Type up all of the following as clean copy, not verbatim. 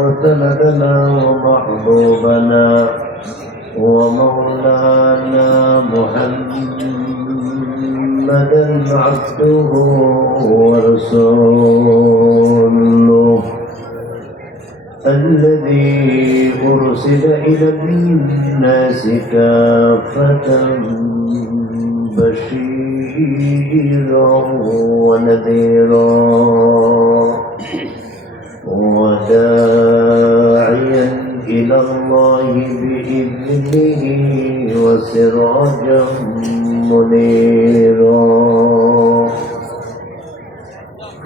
سندنا ومحبوبنا ومولانا محمدا عبده ورسوله الذي أرسل إلى الناس كافة بشيرا ونذيرا وداعيا إلى الله بإذنه وسراجا منيرا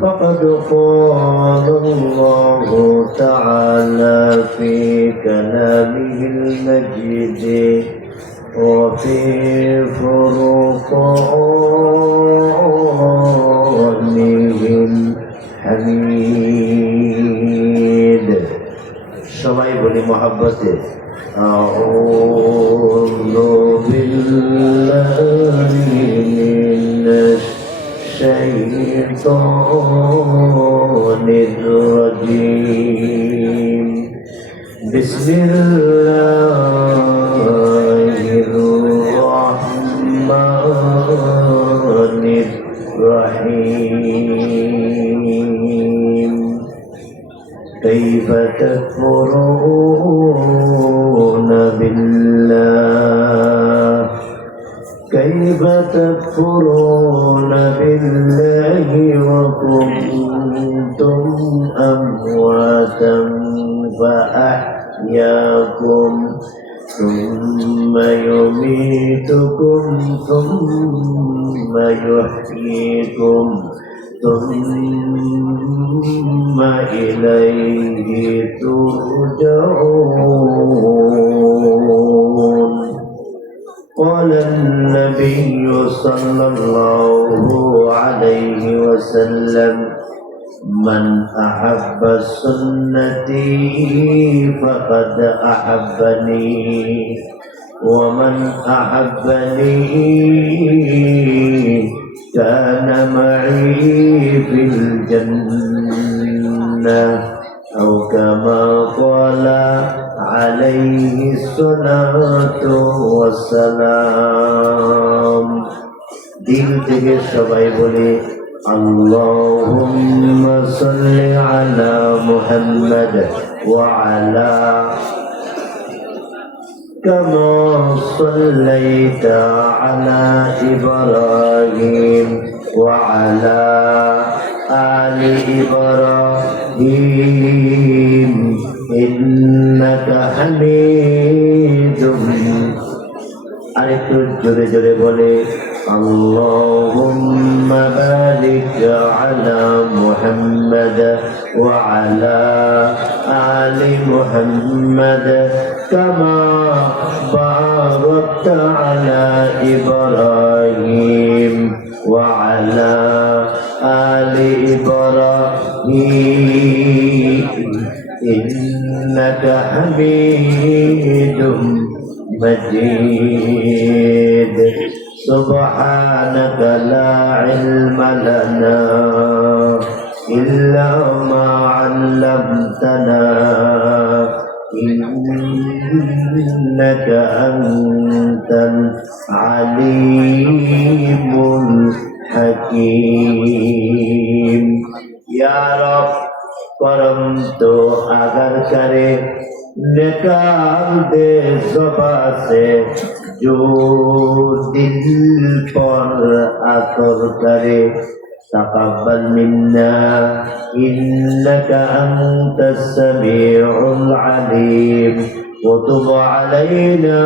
فقد قال الله تعالى في كلامه المجيد وفي فرقانه الحميد সবাই বলি মহব্বতে আউযু বিল্লাহি মিনাশ শাইতানির রাজীম বিসমিল্লাহির রাহমানির রাহিম كيف تكفرون بالله وكنتم أمواتا فأحياكم ثم يميتكم ثم يحييكم ثم إليه ترجعون قال النبي صلى الله عليه وسلم من أحب سنتي فقد أحبني ومن أحبني كان معي في الجنة أو كما قال عليه الصلاة والسلام দিল থেকে সবাই বলে আল্লাহুম্মা সাল্লি আলা মুহাম্মাদ ওয়া আলা كما صليت على إبراهيم وعلى آل إبراهيم إنك حميد আরেকটু জোরে জোরে বলে আল্লাহুম্মা বারিক আলা মুহাম্মাদ ওয়া আলা আলি মুহাম্মাদ কামা বারাকতা আলা ইব্রাহিম ওয়া আলা আলি ইব্রাহিম ইন্নাকা হামিদুম مجيد سبحانك لا علم لنا إلا ما علمتنا إنك أنت العليم الحكيم يا رب करम तो अगर करे निकाल दे ज़ुबां से जो दिल पर असर करे तक़ब्बल मिन्ना इन्नका अंतस समीउल अलीम وتب علينا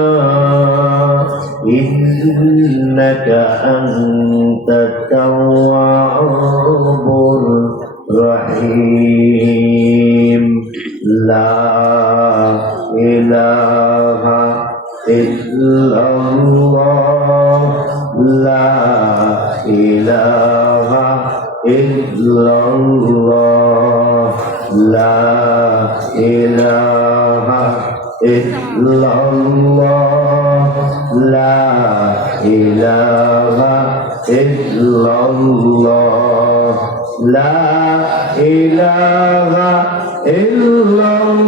إنك أنت التواب الرحيم لا إله إلا الله لا إله إلا الله لا إله إلا الله لا إله إلا الله لا إله إلا الله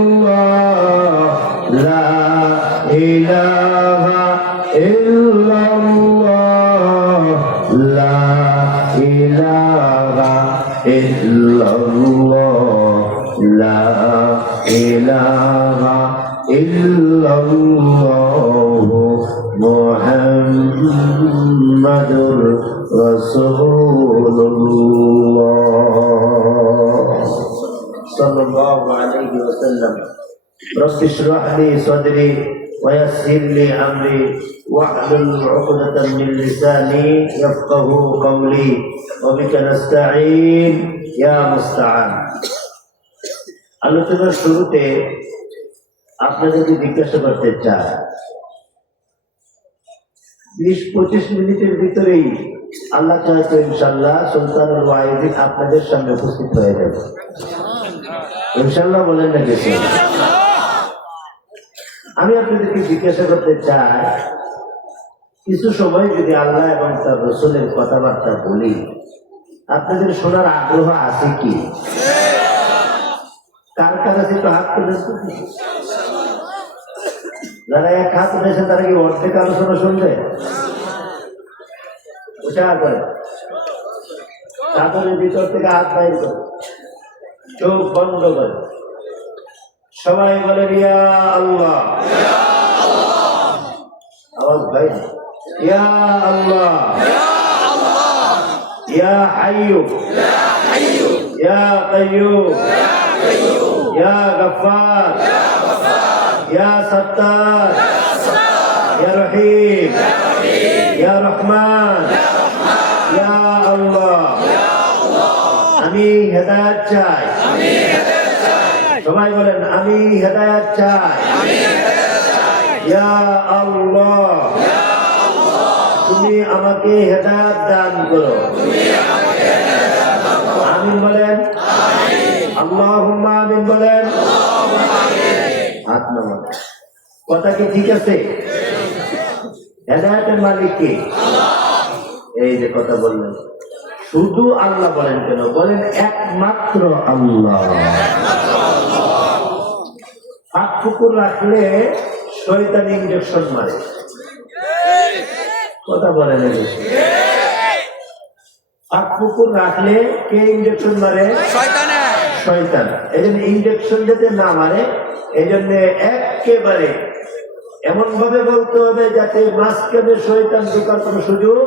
ইলাহা ইল্লাল্লাহু মুহাম্মাদুর রাসূলুল্লাহ সাল্লাল্লাহু আলাইহি ওয়াসাল্লাম। রব্বি ইশরাহ লি সাদরি ওয়া ইয়াসসির লি আমরি ওয়াহলুল উকদাতাম মিন লিসানি ইয়াফকাহু কওলি ওয়া বিকা নাস্তাঈন ইয়া মুস্তাআন। আলোচনার শুরুতে আপনাদেরকে জিজ্ঞাসা করতে চাই, 20-25 মিনিটের ভিতরেই আল্লাহ চাইতো ইনশাআল্লাহ সুলতানুল ওয়াইজিন আপনাদের সামনে উপস্থিত হয়ে যাবে। ইনশাআল্লাহ বলেন না কিছু? আমি আপনাদেরকে জিজ্ঞাসা করতে চাই, কিছু সময় যদি আল্লাহ এবং তার রাসূলের কথাবার্তা বলি, আপনাদের শোনার আগ্রহ আছে কি? কার কার আছে তো হাত তুলে? যারা এক হাত উঠেছেন তারা কি অর্ধেক আলোচনা শুনবে? চাদরের ভিতর থেকে হাত বাইর করে, চোখ বন্ধ করে সবাই বলেন ইয়া আল্লাহ। আওয়াজ ভাই, ইয়া আল্লাহ, ইয়া হাইয়ু, ইয়া কাইয়্যুম, ইয়া গফফার, ইয়া সত্তার, ইয়া রহিম, ইয়া রহমান, ইয়া আল্লাহ। আমি হেদায়েত চাই। সবাই বলেন আমি হেদায়েত চাই। ইয়া আল্লাহ, তুমি আমাকে হেদায়েত দান করো। আমিন বলেন। আল্লাহুম্মা আমিন বলেন। হাত নামান। কথা কি ঠিক আছে? হেদায়েতের মালিক কে? এই যে কথা বললেন, শুধু আল্লাহ বলেন কেন? বলেন একমাত্র আল্লাহ। হাত পুকুর রাখলে শয়তান ইনজেকশন মারে। কথা বলেন, হাত পুকুর রাখলে কে ইনজেকশন মারে? শয়তান। এই জন্য ইনজেকশন যাতে না মারে, এই জন্য একেবারে এমন ভাবে বলতে হবে যাতে মাঝখানে শয়তান ঢোকার কোনো সুযোগ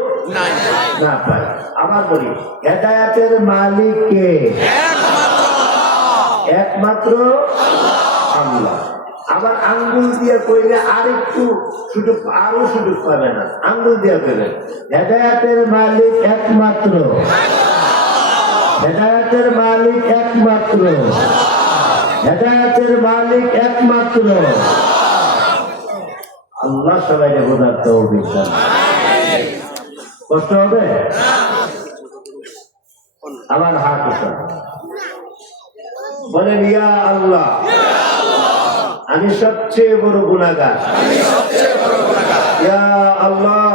না পায়। আবার বলি, হেদায়েতের মালিক কে? একমাত্র আল্লাহ। আবার আঙ্গুল দিয়ে কইলে আরেকটু সুযোগ, আরো সুযোগ পাবে না, আঙ্গুল দিয়ে কইলে হেদায়েতের মালিক একমাত্র, হেদায়েতের মালিক একমাত্র, হেদায়েতের মালিক একমাত্র আল্লাহ। সবাইকে বোঝার তৌফিক দান। কষ্ট হবে? আবার হাত উঠান, বলেন ইয়া আল্লাহ, আমি সবচেয়ে বড় গুনাহগার। ইয়া আল্লাহ,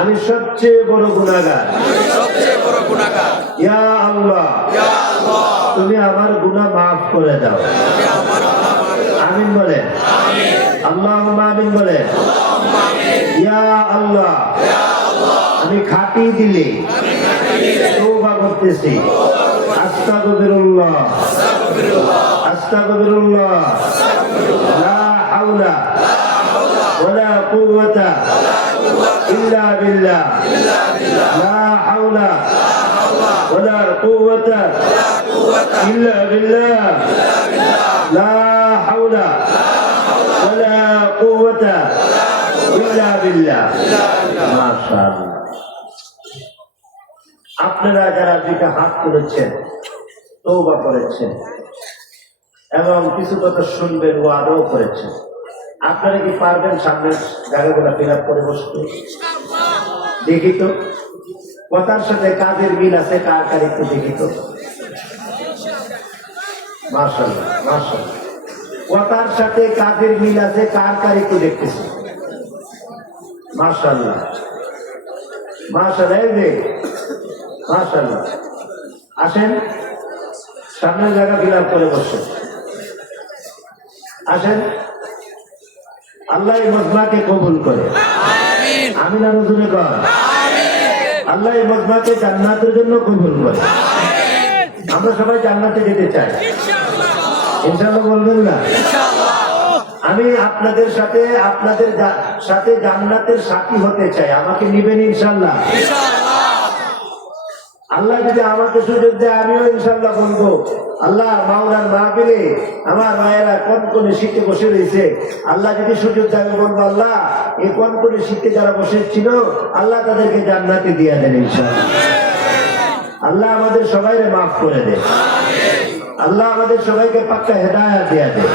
আমি সবচেয়ে বড় গুনাহগার। ইয়া আল্লাহ, তুমি আমার গুনাহ মাফ করে দাও। আমিন বলেন। আল্লাহুম্মা আমিন বলেন। ইয়া আল্লাহ, আমি খাঁটি দিলে তওবা করতেছি। আস্তাগফিরুল্লাহ, আস্তাগফিরুল্লাহ, লা হাওলা ওয়ালা কুওয়াতা ইল্লা বিল্লাহ, লা হাওলা ওয়ালা কুওয়াতা ইল্লা বিল্লাহ, লা হাওলা ওয়ালা কুওয়াতা ইল্লা বিল্লাহ। মাশাআল্লাহ। আপনারা যারা দুইটা হাত তুলেছেন, তওবা করেছেন এবং কিছু কথা শুনবেন, ওয়াদাও করেছেন, আপনারা কি পারবেন সামনের জায়গাগুলো ফিল আপ করে বসতে? দেখি তো কথার সাথে কাজের মিল আছে কার কার, একটু দেখি তো। মাশাআল্লাহ, মাশাআল্লাহ। কথার সাথে কাজের মিল আছে কার কার, একটু দেখতেছি। মাশাআল্লাহ, মাশাআল্লাহ। এই যে মাশাআল্লাহ, আসেন সামনের জায়গা ফিল আপ করে বসেন। আসেন, আল্লাহ এই মজমাকে কবুল করে। আমিন। আর হুজুরে কর, আল্লাহ এই মজমাকে জান্নাতের জন্য কবুল করে। আমরা সবাই জান্নাতে যেতে চাই। ইনশাআল্লাহ বলবেন না? আমি আপনাদের সাথে জান্নাতের সাথী হতে চাই, আমাকে নিবেন ইনশাআল্লাহ? আল্লাহ যদি আমাকে সুযোগ দেয় আমিও ইনশাআল্লাহ বলবো, আল্লাহ মাওলার মাহফিলে আমার মায়েরা কনকনে শীতে বসে রয়েছে, আল্লাহ যদি সুযোগ দেয় আমি বলবো, আল্লাহ এই কনকনে শীতে যারা বসেছিল আল্লাহ তাদেরকে জান্নাতে দিয়ে দেন ইনশাআল্লাহ। আল্লাহ আমাদের সবাইকে মাফ করে দেয়, আল্লাহ আমাদের সবাইকে পাক্কা হেদায়েত দিয়ে দেয়।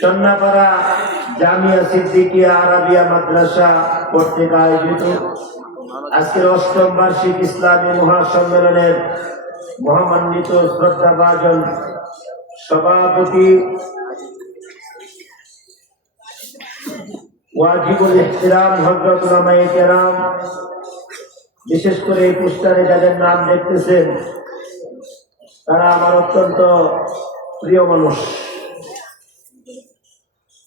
চন্নাপাড়া জামিয়া সিদ্দিকিয়া আরাবিয়া মাদ্রাসা কর্তৃক আয়োজিত আজকের ৮ম বার্ষিক ইসলামী মহাসম্মেলনের মহামান্বিত শ্রদ্ধাভাজন সভাপতি ওয়াজিবুল ইহতিরাম হযরত উলামায়ে কেরাম, বিশেষ করে এই পোস্টারে যাদের নাম দেখতেছেন তারা আমার অত্যন্ত প্রিয় মানুষ।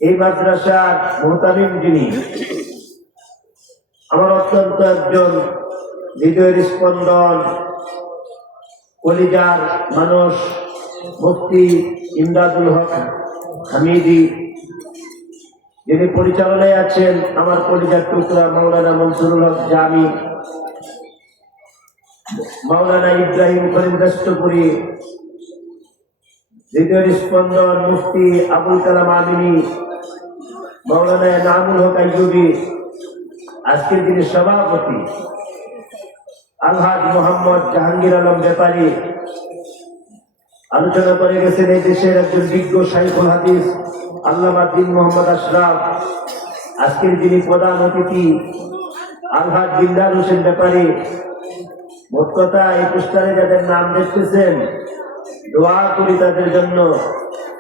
এই মাদ্রাসার মুহতামিম যিনি আমার অত্যন্ত একজন হৃদয়ের স্পন্দন, কলিজার মানুষ, মুফতি ইমদাদুল হক হামিদি, যিনি পরিচালনায় আছেন আমার কলিজার টুকরা মাওলানা মনসুরুল হক জামি, মাওলানা ইব্রাহিম করিম দস্তপুরি, হৃদয়ের স্পন্দন মুফতি আবুল কালাম আমিনী, মাওলানা নামুল হক আইয়ুবী, আজকের যিনি সভাপতি আলহাজ মোহাম্মদ জাহাঙ্গীর আলম ব্যাপারী, আলোচনা করে গেছেন এই দেশের একজন বিজ্ঞ শাইখুল হাদিস আল্লামা দ্বীন মোহাম্মদ আশরাফ, আজকের যিনি প্রধান অতিথি আলহাজ দিলদার হোসেন ব্যাপারী। মোট কথা এই পোস্টারে যাদের নাম দেখতেছেন দোয়া করি তাদের জন্য,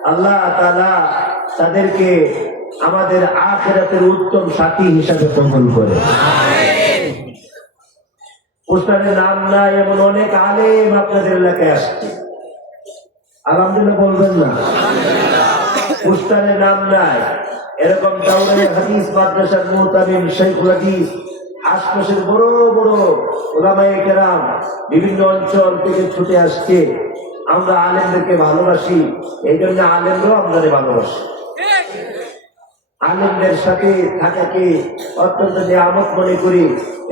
আল্লাহ তাআলা তাদেরকে আমাদের আখিরাতের উত্তম সাথী হিসাবে কবুল করে। পোস্টারে নাম নাই এমন অনেক আলেম আপনাদের এলাকায় আসছে, আলহামদুলিল্লাহ বলবেন না? পোস্টারে নাম নাই এরকম দাউরায়ে হাদিস মাদ্রাসার মুহতামিম শাইখুল হাদিস, আশপাশের বড় বড় উলামায়ে কেরাম বিভিন্ন অঞ্চল থেকে ছুটে আসছে। আমরা আলেমদেরকে ভালোবাসি, এই জন্য আলেমরাও আমাদের ভালোবাসি। আলেমদের সাথে থাকাকে অত্যন্ত নিয়ামত মনে করি,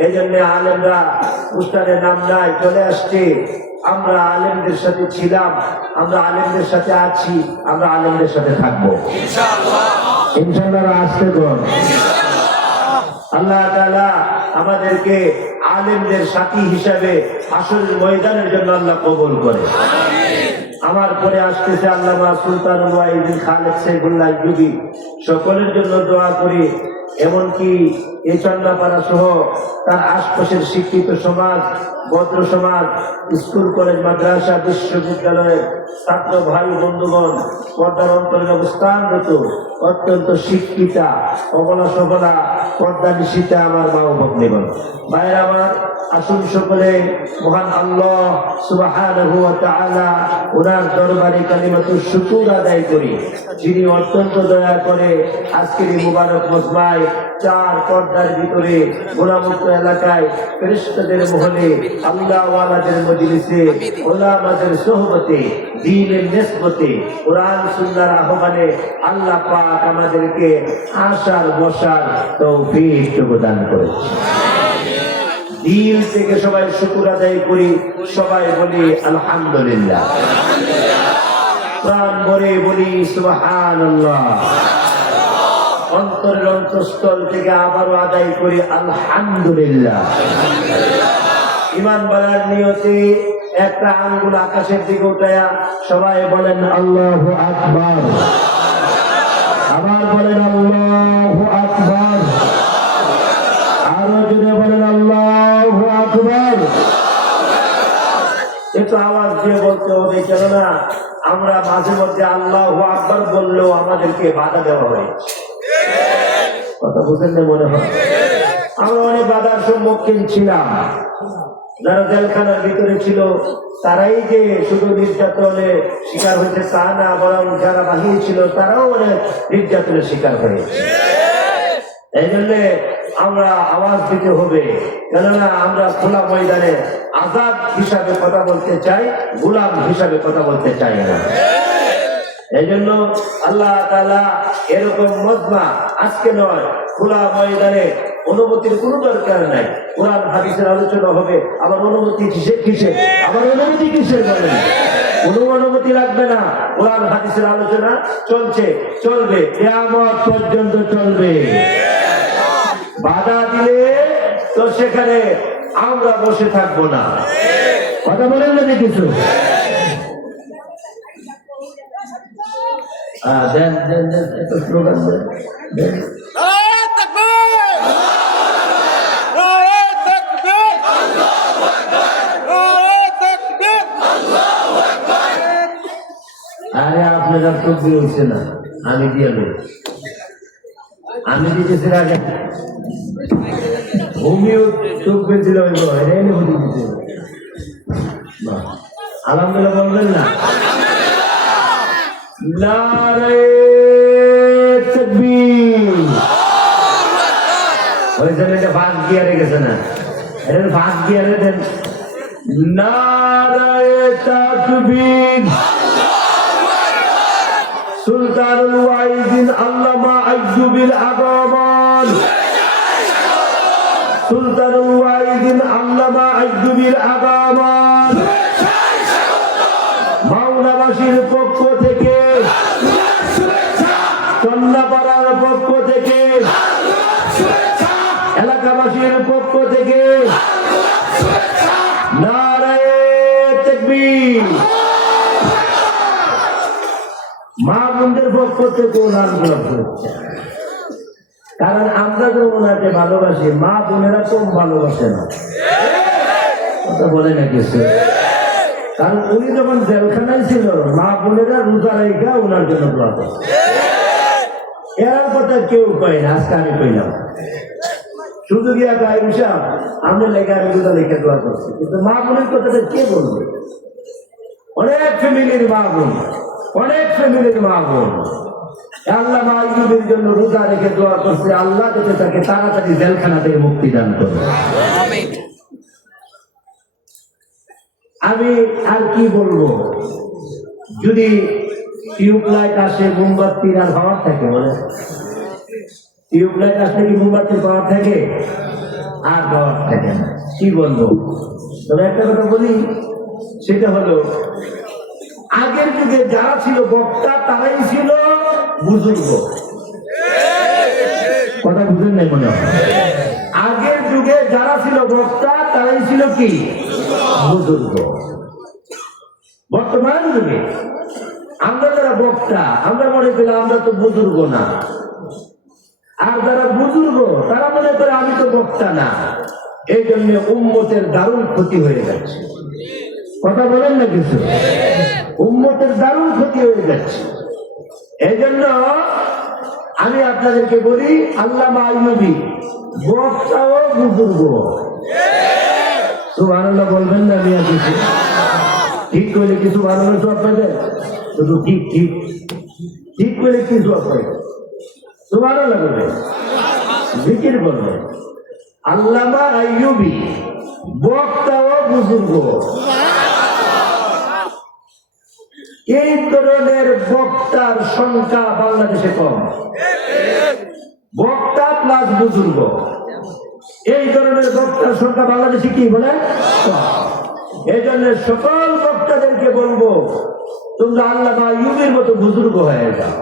এই জন্য আলেমরা উস্তাদের নাম নাই চলে আসছে। আমরা আলেমদের সাথে ছিলাম, আমরা আলেমদের সাথে আছি, আমরা আলেমদের সাথে থাকবো ইনশাআল্লাহ। আসতে কর আল্লাহ তাআলা আমাদেরকে আলেমদের সাথী হিসাবে হাসরের ময়দানের জন্য আল্লাহ কবুল করে। আমার পরে আসতেছে আল্লামা সুলতানুল ওয়াহিদিন খালেদ সাইফুল্লাহ আইয়ুবী, সকলের জন্য দোয়া করি। এমনকি এই চন্নাপাড়া সহ তার আশপাশের শিক্ষিত সমাজ, ভদ্র সমাজ, স্কুল কলেজ মাদ্রাসা বিশ্ববিদ্যালয়ের ছাত্র ভাই বন্ধুগণ, পর্দার অন্তরে অবস্থানরত অত্যন্ত শিক্ষিতা অবলা সবলা পর্দা নিশিতা আমার মা ও ভগ্নীগণ, ভাইয়ের আমার, আসুন সকলে মহান আল্লাহ সুবহানাহু ওয়া তাআলা ওনার দরবারে কালিমাতুশ শুকর আদায় করি, যিনি অত্যন্ত দয়া করে আজকের এই মুবারক মজমায় চার পর্দার ভিতরে গোলামুক্ত এলাকায় ফেরেশতাদের মহলে আল্লাহ ওয়ালাদের মজলিসে ওলামাদের সোহবতে দ্বীনের নিসবতে কোরআন সুন্নাহর আহ্বানে আল্লাহ পাক আমাদেরকে আসার বসার তৌফিক প্রদান করেছেন। দিল থেকে সবাই শুকর আদায় করি, সবাই বলি আলহামদুলিল্লাহ, প্রাণ ভরে বলি সুবহানাল্লাহ, অন্তরের অন্তঃস্থল থেকে আবারও আদায় করি আলহামদুলিল্লাহ। ঈমান বাড়ার নিয়তে একটা আঙ্গুল আকাশের দিকে উঠায়া সবাই বলেন আল্লাহু আকবার, আবার বলেন আল্লাহু আকবার, আরো জোরে বলেন আল্লাহু আকবার। একটু আওয়াজ দিয়ে বলতে হবে, কেননা আমরা মাঝে মধ্যে আল্লাহু আকবার বললেও আমাদেরকে বাধা দেওয়া হয়েছে। কথা বুঝেন না মনে হয়? আমরা অনেক বাধার সম্মুখীন ছিলাম। যারা জেলখানার ভিতরে ছিল তারাই যে শুধু নির্যাতনের শিকার হয়েছে তা না, বরং যারা বাহিরে ছিল তারাও অনেক নির্যাতনের শিকার হয়েছে। এই জন্যে আমরা আওয়াজ দিতে হবে, কেননা আমরা খোলা ময়দানে আজাদ হিসাবে কথা বলতে চাই, গোলাম হিসাবে কথা বলতে চাই না। এই জন্য আল্লাহ তাআলা এরকম মজমা আজকে নয়, খোলা ময়দানে অনুমতির কোনো দরকার নাই। কোরআন হাদিসের আলোচনা হবে, আবার অনুমতি কিসের আবার অনুমতি কিসের বলেন? কোনো অনুমতি লাগবে না। কোরআন হাদিসের আলোচনা চলছে, চলবে, কিয়ামত পর্যন্ত চলবে। বাধা দিলে তো সেখানে আমরা বসে থাকবো না। কথা বলেন না কিছু? দেন দেন দেন, একটা স্লোগান দেন। আরে আপনারা টুকরি হয়েছে না, আমি দিয়ে আমি দিতেছি আগে ভূমিও চোখ পেয়েছিল আলহামদুলিল্লাহ বলবেন না? নারে তাকবীর। হয়েছে না? এটা ভাগ গিয়ারে গেছে না? এটা ভাগ গিয়ারে দেন। নারে তাকবীর। সুলতানুল ওয়াইদিন আল্লামা আইয়ুবিল আগমন। সুলতানুল ওয়াইদিন আল্লামা আইয়ুবিল আগমন। মাওলানাবাসীর পক্ষ থেকে, কন্যাপাড়ার পক্ষ থেকে, এলাকাবাসীর পক্ষ থেকে নারায়ে তাকবীর। মা বোনদের পক্ষ থেকে ওনার করছে, কারণ আমরা তো ওনাকে ভালোবাসি, মা বোনেরা কম ভালোবাসে না। কথা বলে না কিছু? কারণ উনি যখন জেলখানায় ছিল, মা বোনেরা রোজা রেখা ওনার জন্য দোয়া করছে। এর কথা কেউ কয় না, আজকে আমি কইলাম। শুধু গিয়া গায়ে বসাম, আমি লেগে আমি রোজা রেখে দোয়া করছি, কিন্তু মা বোনের কথাটা কে বলবে? অনেক ফ্যামিলির মা বোন, অনেক ফ্যামিলির মা বোন আল্লামা আইয়ুবের জন্য রোজা রেখে দোয়া করছে, আল্লাহ যাতে তাকে তাড়াতাড়ি জেলখানা থেকে মুক্তি দান করে। আমি আর কি বলবো? যদি টিউবলাইট আসে, মোমবাতির আর পাওয়ার থাকে, বলে টিউবলাইট আসলে কি মোমবাতির পাওয়ার থাকে? আর পাওয়ার থাকে না। কি বলবো? তবে একটা কথা বলি, সেটা হলো আগের যুগে যারা ছিল বক্তা, তারাই ছিল বুজুর্গ। কথা বুঝেন নাই মনে হয়? আগের যুগে যারা ছিল বক্তা, তারাই ছিল কি? বুজুর্গ। বর্তমান যুগে আমরা যারা বক্তা, আমরা মনে করি আমরা তো বুজুর্গ না, আর যারা বুজুর্গ তারা মনে করে আমি তো বক্তা না। এই জন্য উম্মতের দারুণ ক্ষতি হয়ে যাচ্ছে। কথা বলেন না কিছু? উম্মতের দারুণ ক্ষতি হয়ে যাচ্ছে। এই জন্য আমি আপনাদেরকে বলি, আল্লামা আইয়ুবী বক্তা ও বুজুর্গ। সুবহানাল্লাহ বলবেন না? মিয়া কিছু ঠিক করে কিছু বানানো সব আপনাদের শুধু ঠিক ঠিক ঠিক করে কিছু আপনাদের সুবহানাল্লাহ বলবেন, জিকির বলবেন। আল্লামা আইয়ুবী বক্তা ও বুজুর্গ। এই ধরনের বক্তার সংখ্যা বাংলাদেশে কম। বক্তা প্লাস বুজুর্গ, এই ধরনের বক্তার সংখ্যা বাংলাদেশে কি বলে? এই জন্য সকল বক্তাদেরকে বলবো, তোমরা আল্লামা আইয়ুবের মতো বুজুর্গ হয়ে যাও।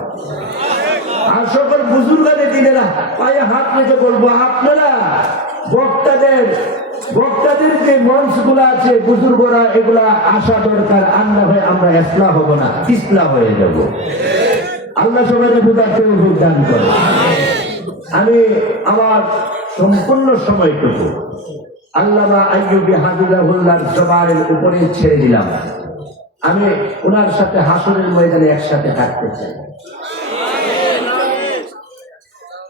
আর সকল বুজুর্গদের দিনেরা পায়ে হাত রেখে বলবো, আপনারা বক্তাদের যে মঞ্চ গুলা আছে, বুজুর্গরা এগুলা আসা দরকার। আল্লাহ হয় আমরা ইসলাম হব না, ইসলাম হয়ে যাব। আল্লাহ সবাইকে বুঝার তৌফিক দান করে। আমি আমার সম্পূর্ণ সময়টুকু আল্লামা আইয়ুবী হাফিজাহুল্লাহর জবানের উপরে ছেড়ে দিলাম। আমি ওনার সাথে হাসরের ময়দানে একসাথে থাকতে চাই।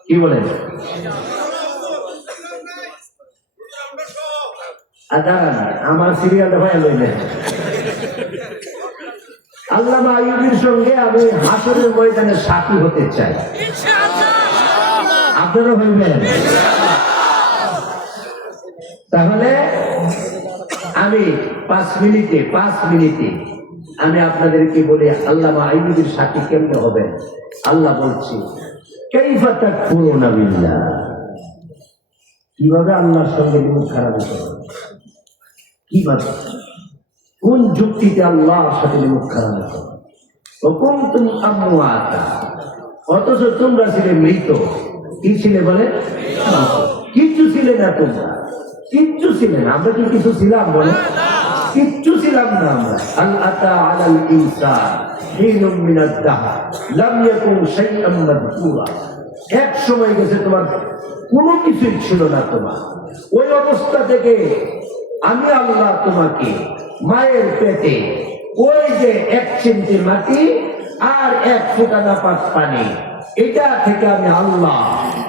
কি বলেন? আমার সিরিয়ালটা ভাই লইলেন। আল্লামা আইয়ুবীর সঙ্গে আমি হাসরের ময়দানে সাথী হতে চাই। আপনারা হইবেন? তাহলে আমি 5 মিনিটে আমি আপনাদেরকে বলি আল্লামা আইয়ুবীর সাথী কেমনে হবেন? আল্লাহ বলছি কাইফা তাকফুরুনা বিল্লাহ, কিভাবে আল্লাহর সঙ্গে মুখ খারাপ করেন, কিভাবে কোন যুক্তিতে আল্লাহর সাথে মুখ খারাপ করেন? কুনতুম আমওয়াতা, অথচ তোমরা ছিলে মৃত। কি ছিলে বলে? কিচ্ছু ছিলে না তোমরা, কিচ্ছু ছিলে না। আমরা কি কিছু ছিলাম বলে? কিচ্ছু ছিলাম না আমরা। আল আতা আলাল ইনসান হিনুম মিনাদ দাহর লাম ইয়াকুন শাইআন মাযকুরা, এক সময় গেছে তোমার কোনো কিছুই ছিল না। তোমার ওই অবস্থা থেকে আমি আল্লাহ তোমাকে মায়ের পেটে ওই যে 1 চিমটি মাটি আর 1 ফোঁটা নাপাক পানি, এটা থেকে আমি আল্লাহ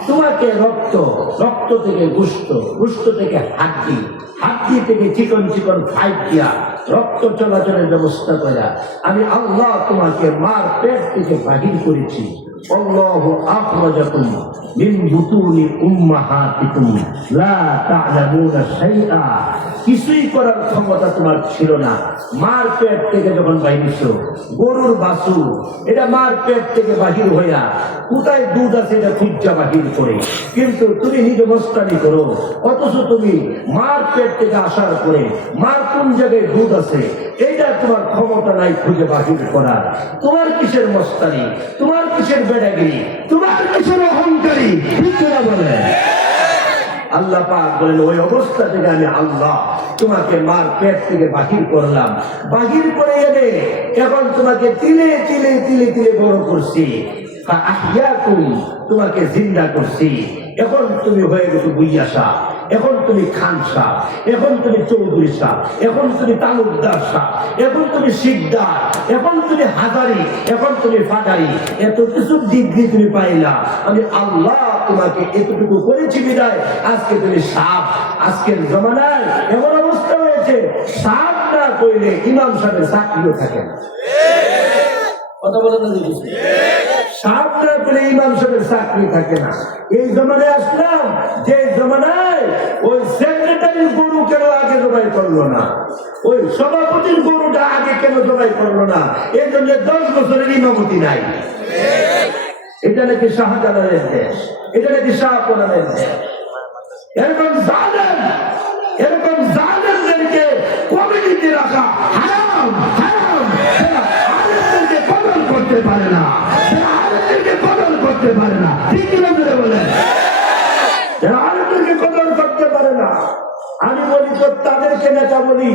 তোমাকে রক্ত, রক্ত থেকে গোশত, গোশত থেকে হাড্ডি, হাড্ডি থেকে চিকন চিকন ফাইট দিয়া রক্ত চলাচলের ব্যবস্থা করা আমি আল্লাহ তোমাকে মার পেট থেকে বাহির করেছি। আল্লাহু আখরাজাকুম মিন বুতুনি উম্মাহাতিকুম লা তা'লামুনা শাইআ, কিছুই করার ক্ষমতা তোমার ছিল না। মার পেট থেকে যখন বাহিরছো, গরুর বাছুর এটা মার পেট থেকে বাহির হইয়া কোথায় দুধ আছে এটা খুঁজা বাহির করে, কিন্তু তুমি নিজে মস্তানি করো। অথচ তুমি মার পেট থেকে আসার পরে মার কোন জায়গায় দুধ আছে এইটা তোমার ক্ষমতা নাই খুঁজে বাহির করার। তোমার কিসের মস্তানি, তোমার কিসের বেড়াগিরি, তোমার কিসের অহংকারী, ঠিক না বলে? আল্লাহ পাক বলেন ওই অবস্থা থেকে আমি আল্লাহ তোমাকে মার পেট থেকে বাহির করলাম, বাহির করে এনে এখন তোমাকে তিলে তিলে তিলে তিলে বড় করছি, তোমাকে জিন্দা করছি। এখন তুমি হয়ে গেছো বুইয়া শাহ, এখন তুমি খান শাহ, এখন তুমি চৌধুরী শাহ, এখন তুমি তালুকদার শাহ, এখন তুমি শিকদার, এখন তুমি হাজারি, এখন তুমি ফাটারি, এত কিছু ডিগ্রি তুমি পাইলা। আমি আল্লাহ তোমাকে এতটুকু করেছি বিদায় আজকে তুমি সাপ। আজকের জমানায় এমন অবস্থা হয়েছে সাপ না করলে ইমাম সাহেবের চাকরিও থাকে না। কথা বলে না, সাপ না করলে ইমাম সাহেবের চাকরি থাকে না। এই জমানায় আসলাম যে জমানায় ওই সেক্রেটারির গরু কেন আগে জবাই করলো না, ওই সভাপতির গরুটা আগে কেন জবাই করলো না? এর জন্য 10 বছরের ইমামতি নাই। এটা নাকি শাহজালালের দেশ, এটা নাকি শাহপরানের দেশ। এরকম জালেম, এরকম জালেমদেরকে কমিটিতে রাখা হারাম, হারাম। আলেমদেরকে কদর করতে পারে না, আলেমদেরকে কদর করতে পারে না, ঠিক কিনা বলে? আলেমদেরকে কদর করতে পারে না। আমি বলি তো তাদেরকে নেতা বলি,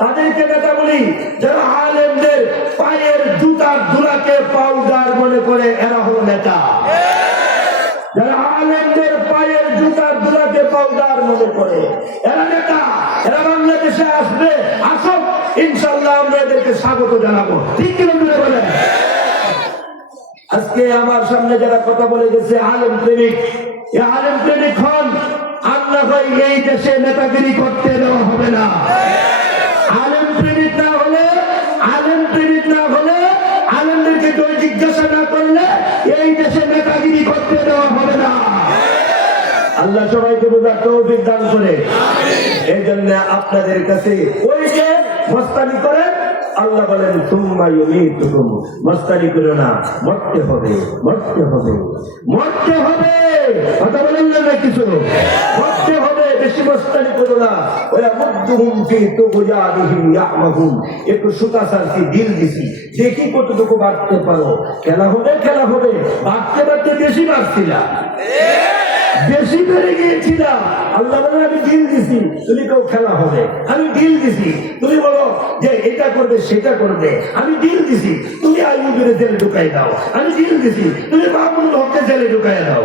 তাদেরকে নেতা বলি যারা আলেমদের পায়ের জুতার ধুলাকে পাউডার মনে করে, এরা হলো নেতা। যারা আলেমদের পায়ের জুতার ধুলাকে পাউডার মনে করে এরা নেতা। এরা বাংলাদেশে আসবে, আসুক, ইনশাআল্লাহ আমরা এদেরকে স্বাগত জানাবো, ঠিক কিনা বলে? আজকে আমার সামনে যারা কথা বলে গেছে আলেম প্রেমিক, এই আলেম প্রেমিক হন, আল্লাহ ভাই এই দেশে নেতাগিরি করতে দেওয়া হবে না। আলেম প্রেমিক না হলে, আলেম প্রেমিক না হলে, আলেমদেরকে কেউ জিজ্ঞাসা না করলে এই দেশে নেতাগিরি করতে দেওয়া হবে না। আল্লাহ সবাইকে বোঝার তৌফিক দান করে। এই জন্য আপনাদের কাছে ওই যে মস্তানি করেন, আল্লাহ বলেন সুম্মা ইউমীতুকুম, মস্তানি করো না, মরতে হবে, মরতে হবে, মরতে হবে। কথা বলেন না কিছু, মরতে হবে, বেশি মস্তানি করো না। ওয়া মুদ্দুহুম ফি তুগয়ানিহিম ইয়ামাহুন, একটু সুতা সারছি, দিল দিছি, দেখি কতটুকু বাড়তে পারো। খেলা হবে, খেলা হবে, বাড়তে বাড়তে বেশি বাড়ছিলা, বেশি বেড়ে গিয়েছিলাম। আল্লাহ বলে আমি দিল দিছি, তুমি কেউ খেলা হবে, আমি দিল দিছি, তুমি বলো যে এটা করবে সেটা করবে, আমি দিল দিছি, তুমি আইয়ুবের জেলে ঢুকাই দাও, আমি দিল দিছি, তুমি মামুনুল হককে জেলে ঢুকাই দাও।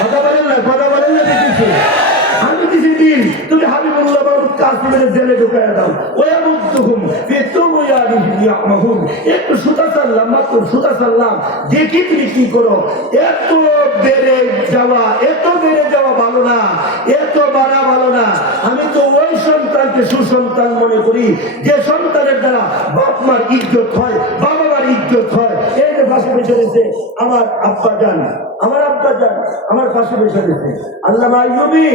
কথা বলেন না, কথা বলেন না, কিছু আমি দিছি দিল, তুমি হাবিবুল্লাহ কাসিমের জেলে ঢুকাই দাও। ওয়া মুদ্দুহুম ফি তুগয়ানিহিম ইয়ামাহুন, একটু সুতা চাললাম, মাত্র সুতা চাললাম, দেখি তুমি কি করো। এত বেড়ে যাওয়া, এত বেড়ে যাওয়া ভালো না, এত বাড়া ভালো না। আমি তো ওই সন্তানকে সুসন্তান মনে করি যে সন্তানের দ্বারা বাপ মার ইজ্জত হয়, বাবা মার ইজ্জত হয়। এই যে পাশে বসে রয়েছে আমার আব্বা জান, আমার আব্বা জান আমার পাশে বসে রয়েছে আল্লামা আইয়ুবী,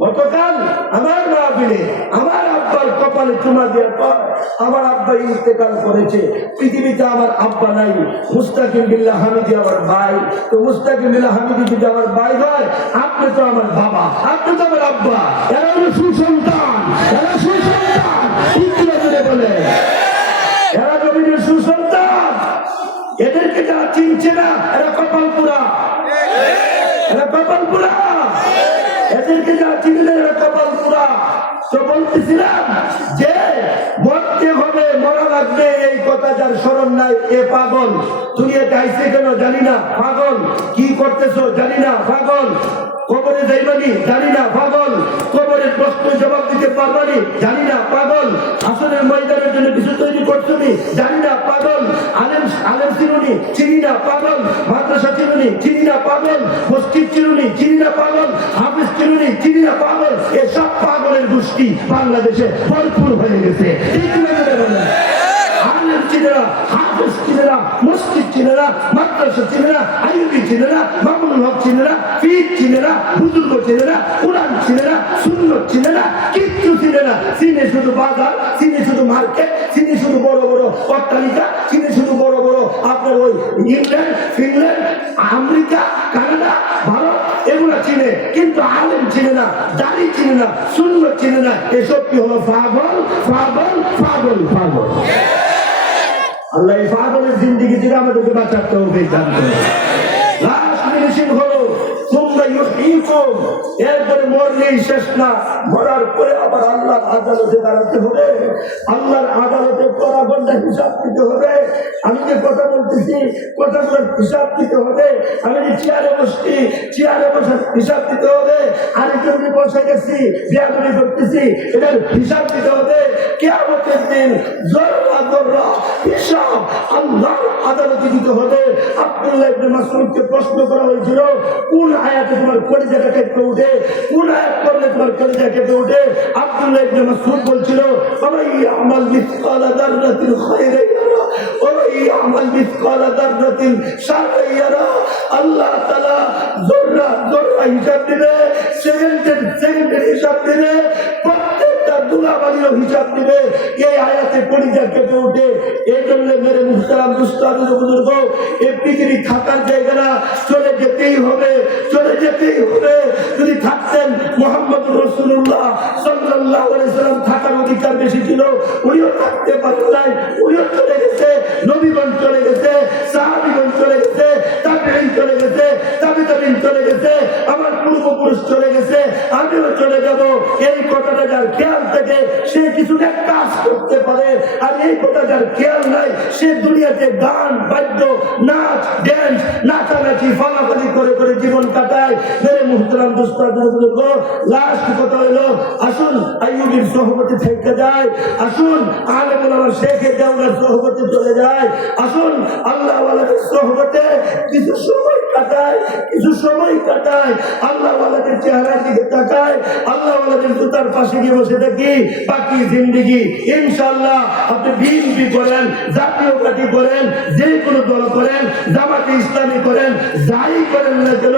গতকাল আমার মাহফিলে আমার আব্বার কপালে চুমা দেওয়ার পর আমার আব্বা ইন্তেকাল করেছে। পৃথিবীতে আমার আব্বা নাই, মুস্তাকিম বিল্লাহ হামিদি আমার ভাই। তো মুস্তাকিম বিল্লাহ হামিদি যদি আমার ভাই হয়, আপনি তো আমার বাবা, আপনি তো আমার আব্বা। এরা হলো সুসন্তান, এরা সুসন্তান। ঠিক বলে এরা জমিনের সুসন্তান। এদেরকে যারা চিনছে না এরা কপাল পুরা, এরা কপাল পুরা। এদেরকে যারা চিনে না এরা কপাল পুরা। তো বলতেছিলাম যে মরতে হবে, মরা লাগবে, এই কথা যার স্মরণ নাই এ পাগল। দুনিয়াতে আইছে কেন জানি না, পাগল। কি করতেছো জানি না, পাগল। কবরে যাইবানি জানি না, পাগল। কবরের প্রশ্ন জবাব দিতে পারবানি জানি না, পাগল। আসনের ময়দানের জন্য কিছু তৈরি করছুনি জানি না, পাগল। আলেম আলেম চিনুনি চিনি না, পাগল। মাদ্রাসা চিনুনি চিনি না, পাগল। মসজিদ চিনুনি চিনি না, পাগল। হাফিজ চিনুনি চিনি না, পাগল। এসব পাগলের গোষ্ঠী বাংলাদেশে ভরপুর হয়ে গেছে। আলেম চিনে না, হাফিজ চিনে না, মসজিদ চিনে না, মাদ্রাসা চিনে না, আইয়ুবী চিনে না, মামুনুল হক চিনে না, পীর চিনে না, বুজুর্গ চিনে না, কোরআন চিনে না, সুন্নাত চিনে না, কিচ্ছু চিনে না। চিনে শুধু বাজার, চিনে শুধু মার্কেট, চিনে শুধু বড় বড় অট্টালিকা, চিনে শুধু বড় বড় আপনার ওই England, Finland, America, Canada, Bharat, এগুলা চিনে। কিন্তু আলেম চিনে না, দাড়ি চিনে না, সুন্নাত চিনে না। এসব কি হলো? পাগল, পাগল, পাগল, পাগল। আল্লাহ এই পাগলের জিন্দেগি থেকে আমাদেরকে বাঁচাতে হবে। জানতে লাস্ট মেডিসিন হলো তোমরা ইউহিকুম। এরপরে মরলেই শেষ না, মরার পরে আবার আল্লাহর আদালতে দাঁড়াতে হবে। আল্লাহর আদালতে পরাগণটা হিসাব দিতে হবে। আমি যে কথা বলতেছি কথাগুলোর হিসাব দিতে হবে। আমি যে চেয়ারে বসছি চেয়ারে বসার হিসাব দিতে হবে। আরেকজনকে বসে গেছি বিয়াদবি করতেছি, এটার হিসাব দিতে হবে। কিয়ামতের দিন জররা জররা হিসাব আল্লাহর আদালতে দিতে হবে। আব্দুল্লাহ ইবনে মাসউদকে প্রশ্ন করা হয়েছিল, কোন আয়াতে তোমার কলিজাটা কেঁপে ওঠে, কোন আয়াত পড়লে তোমার কলিজা কেঁপে ওঠে? আব্দুল্লাহ ইবনে মাসউদ বলছিল, ওয়ামান ইয়ামাল মিসকালা যাররাতিন খায়রান ইয়ারা ওয়া ইয়ামাল মিসকালা যাররাতিন শাররান ইয়ারা। আল্লাহ তাআলা জররা জররা হিসাব দিবে, সেকেন্ডের হিসাব দিবে, প্রত্যেকটা দুলাবালির হিসাব দিবে। এই আয়াতে কলিজা কেঁপে ওঠে। এই জন্য মেরে মুহতারাম দুস্তাদুল বুজুর্গ, এই পৃথিবী থাকার জায়গা না, চলে যেতেই হবে, চলে যেতেই হবে। যদি থাকতেন মুহাম্মদুর রাসূলুল্লাহ সাল্লাল্লাহু আলাইহি সাল্লাম, থাকার অধিকার বেশি ছিল, উনিও থাকতে পারেন নাই, উনিও চলে গেছে। নবীগণ চলে গেছে, সাহাবীগণ চলে গেছে, তাবেঈন চলে গেছে, তাবেঈন চলে গেছে, আমার পূর্বপুরুষ চলে গেছে, আমিও চলে যাব। এই কথাটা যার খেয়াল থেকে সে কিছু কাজ করতে পারে, আর এই কথা যার খেয়াল নাই সে দুনিয়াতে গান বাদ্য নাচ ড্যান্স নাচানাচি ফালাফালি করে করে জীবন কাটায়। মেরে মুহতারাম দুস্তাদুল, লাস্ট কথা হলো, আসুন আইয়ুবীর সোহবতে থেকে যায়, আসুন আলেম ওলামা শেখে দেওয়ার সোহবতে চলে যায়, আসুন আল্লাহ ওয়ালাদের সোহবতে কিছু সময় কাটায়, কিছু সময় কাটায়, আল্লাহ ওয়ালাদের চেহারার দিকে তাকায়, আল্লাহ ওয়ালাদের জুতার পাশে গিয়ে বসে থাকি। বাকি জিন্দেগি ইনশাআল্লাহ আপনি বিএনপি করেন, জাতীয় পার্টি করেন, যে কোনো দল করেন, জামাতে ইসলামী করেন, যাই করেন না কেন,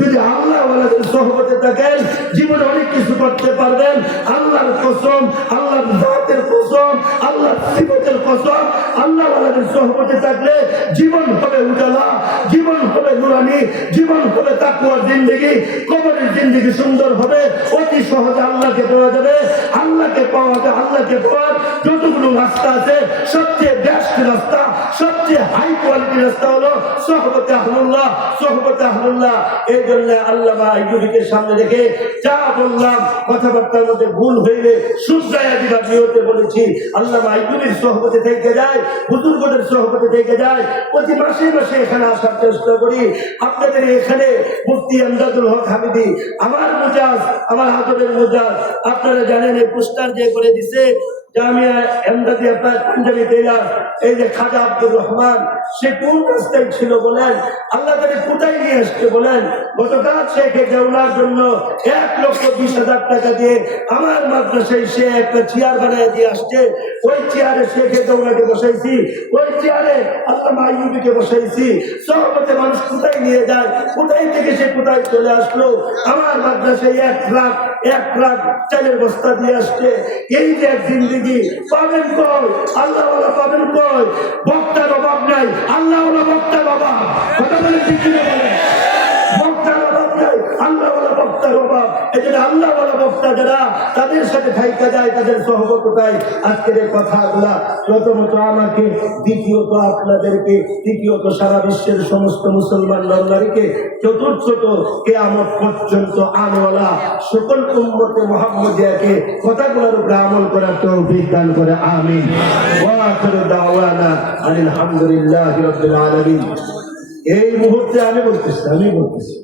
যদি আল্লাহ ওয়ালাদের সোহবতে থাকেন জীবনে অনেক কিছু করতে পারবেন। আল্লাহর কসম, আল্লাহর জাতের কসম, আল্লাহর সিফাতের কসম, আল্লাহ ওয়ালাদের সোহবতে থাকলে জীবন হবে উজালা, জীবন হবে নুরানি, জীবন হবে তাকওয়ার জিন্দেগি, কবরের জিন্দেগি সুন্দর হবে। অতি সহজে আল্লাহকে পাওয়া যাবে। আল্লাহকে পাওয়া যায়, আল্লাহকে পাওয়ার যতগুলো রাস্তা আছে সবচেয়ে বেস্ট রাস্তা, সবচেয়ে হাই কোয়ালিটি রাস্তা হলো সোহবতে আহলুল্লাহ, সোহবতে আহলুল্লাহ। এই জন্য আল্লামা আইয়ুবীকে সামনে রেখে যা বললাম কথাবার্তার মধ্যে ভুল হইলে শুধরাইয়া দিবার নিয়তে বলেছি। আল্লামা আইয়ুবীর সোহবতে থেকে যায়, বুজুর্গদের সোহবতে থেকে যায়। প্রতি মাসে মাসে এখানে আসার চেষ্টা করি। আপনাদের এখানে মুফতি আমদাদুল হক হামিদি, আমার মুজাজ, আমার হাজবের মুজাজ, আপনারা জানেন এই পোস্টার দিয়ে করে দিছে জামিয়া এমদাদিয়া পাঞ্জাবি টেলার এই যে খাজা আব্দুর রহমান, সে কোন রাস্তায় ছিল বলেন, আল্লাহ তাকে কোথায় নিয়ে আসছে বলেন। গতকাল শেখে দেওয়ার জন্য 1,20,000 টাকা দিয়ে আমার মাদ্রাসায় সে একটা চেয়ার বানিয়ে দিয়ে আসছে। ওই চেয়ারে শেখে দেওয়াকে বসাইছি, ওই চেয়ারে আল্লামা আইয়ুবীকে বসাইছি। সহবতে মানুষ কোথায় নিয়ে যায়, কোথায় থেকে সে কোথায় চলে আসলো। আমার মাদ্রাসায় 1 লাখ চালের বস্তা দিয়ে আসছে। এই যে এক জিন্দেগি পাবেন কই, আল্লাহওয়ালা পাবেন কই? বক্তার অভাব নাই, আল্লাহওয়ালা বক্তার অভাব। কথা বলে ঠিক কিনা বলেন? বক্তার অভাব নাই, আল্লাহওয়ালা বক্তার অভাব। এই জন্য আল্লাহওয়ালা বক্তা যারা, তাদের সাথে থাইকা যায়, তাদের সহবত কোথায়। আজকের এই কথাগুলা প্রথমত আমাকে, দ্বিতীয়ত আপনাদেরকে, তৃতীয়ত সারা বিশ্বের সমস্ত মুসলমান নারীকে, চতুর্থত কিয়ামত পর্যন্ত আনেওয়ালা সকল উম্মতে মুহাম্মাদিয়াকে কথাগুলোর উপরে আমল করার তৌফিক দান করে। আমিন। ওয়া আখিরু দাওয়ানা আলহামদুলিল্লাহি রাব্বিল আলামিন। এই মুহূর্তে আমি বলতেছি